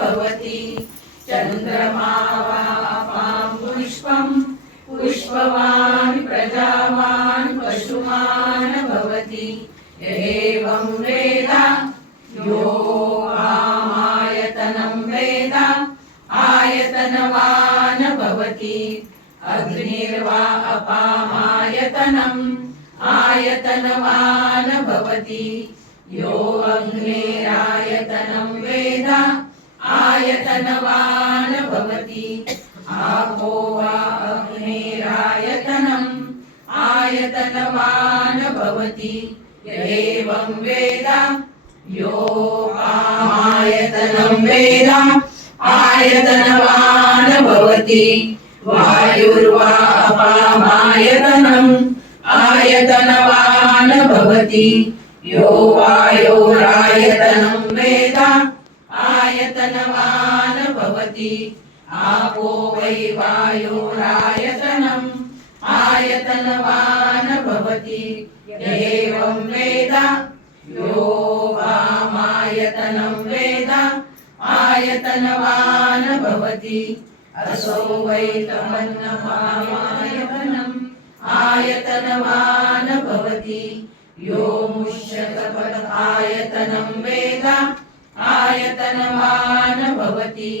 भवति चन्द्रमा वापां पुष्पं पुष्पवान् प्रजावान् पशुमान् भवति एवं वेद यो आयतनं वेद आयतनवान् भवति अग्निर्वा अपामायतनम् आयतनवान् भवति यो अग्निरायतनं वेद आयतनवान् भवति आपो वा अग्निरायतनम् आयतनवान् भवति एवं वेद यो आयतनं वेद आयतनवान् भवति वायुर्वा अपामायतनम् आयतनवान् भवति यो वायोरायतनं वेद आयतनवान् भवति आपो वै वायोरायतनम् आयतनवान् भवति एवं वेद यो वामायतनं वेद आयतनवान् भवति असो वै तमन्नपामायतनम् आयतनवान् भवति यो मुष्यकपद आयतनं वेद आयतनवान् भवति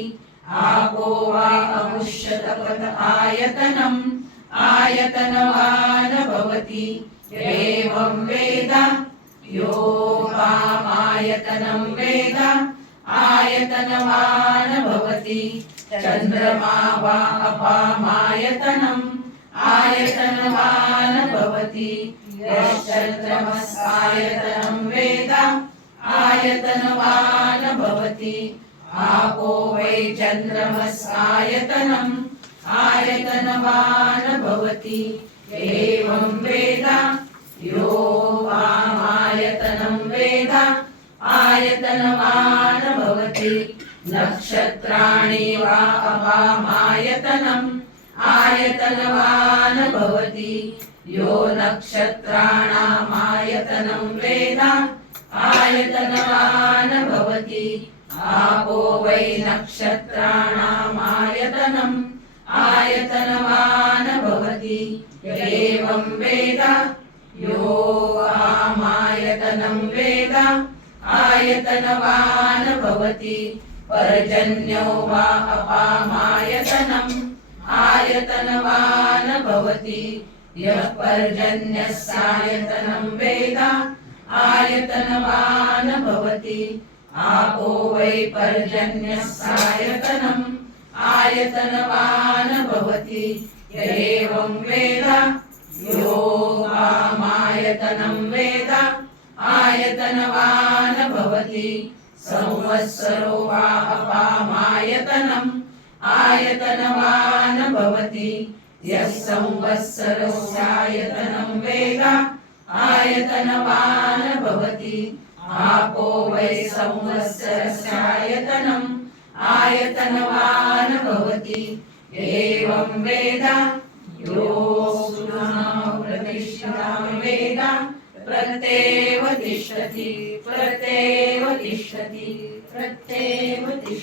आपो वा अमुष्यकपद आयतनम् आयतनवान् भवति एवं वेद यो वामायतनं वेद आयतनवान् भवति चन्द्रमा वा अपामायतनम् आयतनवान् भवति यश्चन्द्रमसायतनं वेद आयतनवान् भवति आपो वै चन्द्रमसायतनम् आयतनवान् भवति एवं वेद यो वामायतनं वेद आयतनवान् भवति नक्षत्राणि वा अपामायतनम् आयतनवान् भवति यो नक्षत्राणामायतनं वेद आयतनवान् भवति आपो वै नक्षत्राणामायतनम् आयतनवान् भवति एवं वेद यो वामायतनं वेद आयतनवान् भवति पर्जन्यो वा अपामायतनम् आयतनवान् भवति यः पर्जन्यस्यायतनं वेद आयतनवान् भवति आपो वै पर्जन्यस्यायतनम् आयतनवान् भवति एवं वेद यो वामायतनं वेद आयतनवान् भवति संवत्सरो वा अपामायतनम् आयतनवान् भवति यः संवत्सरस्यायतनं वेद आयतनवान् भवति आपो वै संवत्सरस्यायतनम् आयतनवान् भवति एवं वेद यो प्रतिष्ठितं वेद प्रत्येव तिष्ठति प्रत्येव तिष्ठति प्रत्येव तिष्ठति।